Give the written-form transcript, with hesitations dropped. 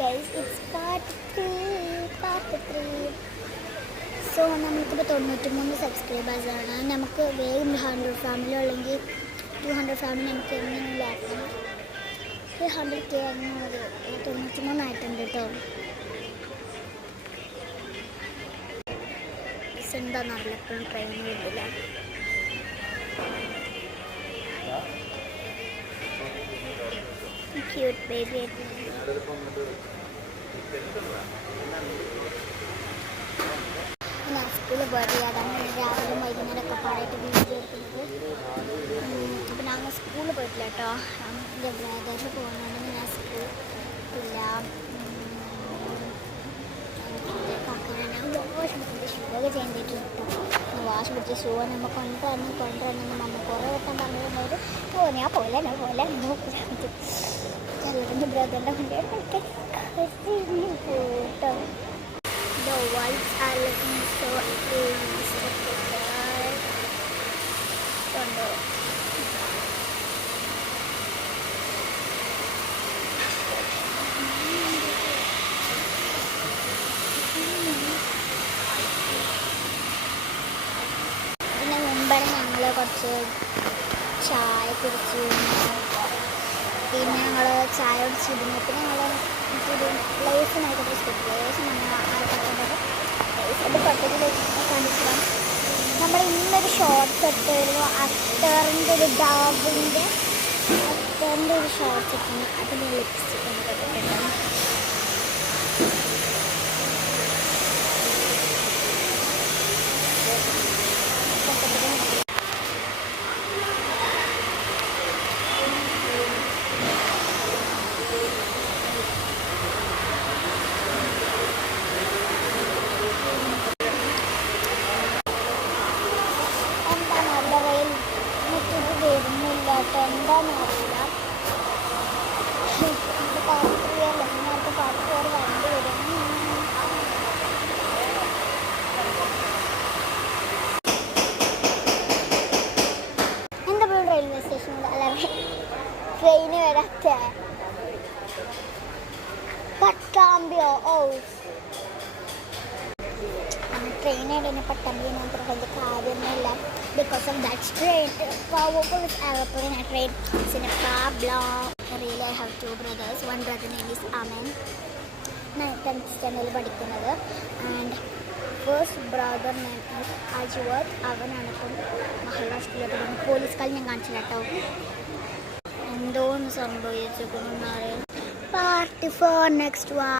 guys, it's part 3. So നമുക്കിപ്പോൾ 93 സബ്സ്ക്രൈബേഴ്സാണ്. നമുക്ക് വേഗം 100 ഫാമിലി അല്ലെങ്കിൽ 200 ഫാമിലി നമുക്ക് എങ്ങനെയുള്ള ആക്കണം. 100K എന്നുള്ളത് 93 ആയിട്ടുണ്ട് കേട്ടോ. എന്താണെന്നറിയില്ല, എപ്പോഴും ട്രെയിൻ വരുന്നില്ല. ക്യൂട്ട് ബേബി ഞാൻ സ്കൂളിൽ പോയിട്ടില്ല, അതാണ് രാവിലെ വൈകുന്നേരമൊക്കെ പാടായിട്ട് വീഡിയോ എടുക്കുന്നത്. അപ്പം ഞങ്ങൾ സ്കൂളിൽ പോയിട്ടില്ല കേട്ടോ. എൻ്റെ ബ്രദറിൽ പോകുന്നുണ്ടെങ്കിൽ ഞാൻ സ്കൂളിൽ ഇല്ല. വാഷ് പിടിച്ചിട്ട് ഷൂവൊക്കെ ചെയ്തിട്ട് കിട്ടും. വാഷ് പിടിച്ച ഷൂ നമ്മൾ കൊണ്ടുവരണം നമ്മൾ കുറേ വട്ടം പറഞ്ഞിട്ടുണ്ടായത്. ഞാൻ പോലെ ചിലരുടെ ബ്രദറിൻ്റെ കൊണ്ടുപോയിട്ട് കേട്ടോ. The whites are looking so കണ്ടോ. പിന്നെ മുമ്പാണ് ഞങ്ങൾ കുറച്ച് ചായ കുടിച്ചു. പിന്നെ ഞങ്ങൾ ചായ കുടിച്ചിരുന്നു. പിന്നെ ഞങ്ങൾ ലേസിനായിട്ട് ബിസ്ക്കറ്റ് ലേസ് അത് പട്ടത്തിലേക്ക് കാണിച്ചിടാം. നമ്മൾ ഇന്നൊരു ഷോർട്ട്സ് ഇട്ടായിരുന്നു. അത്തറിൻ്റെ ഒരു ഡാബിൻ്റെ അത്തറിൻ്റെ ഒരു ഷോർട്ട്സ് ഇട്ടിരുന്നു. അതിൻ്റെ ലിപ്സ്റ്റിക് ഒന്ന് കണ്ടിട്ടുണ്ടാവും. വരുന്നില്ല കേട്ടോ, എന്താണെന്നറിയില്ല. പാർട്ടിയല്ല, ഇന്നത്തെ പാർട്ടിക്കാർ വണ്ടി വരും. എന്താ റെയിൽവേ സ്റ്റേഷനിൽ അല്ല ട്രെയിന് വരാത്ത പട്ടാമ്പിയോ? ഓ, ട്രെയിനായിട്ട് തന്നെ പട്ടാമ്പി മാത്രം വലിയ കാര്യമൊന്നുമില്ല. Because of that train, powerful is airplane and train is in a problem. Really, I have two brothers. One brother name is Amen. 9th standard പഠിക്കുന്നത്. And first brother name is Ajwat. അവനാണ് ഇപ്പം മഹാരാഷ്ട്രയിൽ പഠിക്കുന്നത്. Police കാലം ഞാൻ കാണിച്ചില്ല കേട്ടോ. എന്തോന്ന് സംഭവിച്ചിരിക്കുന്നു. Part 4 next 1.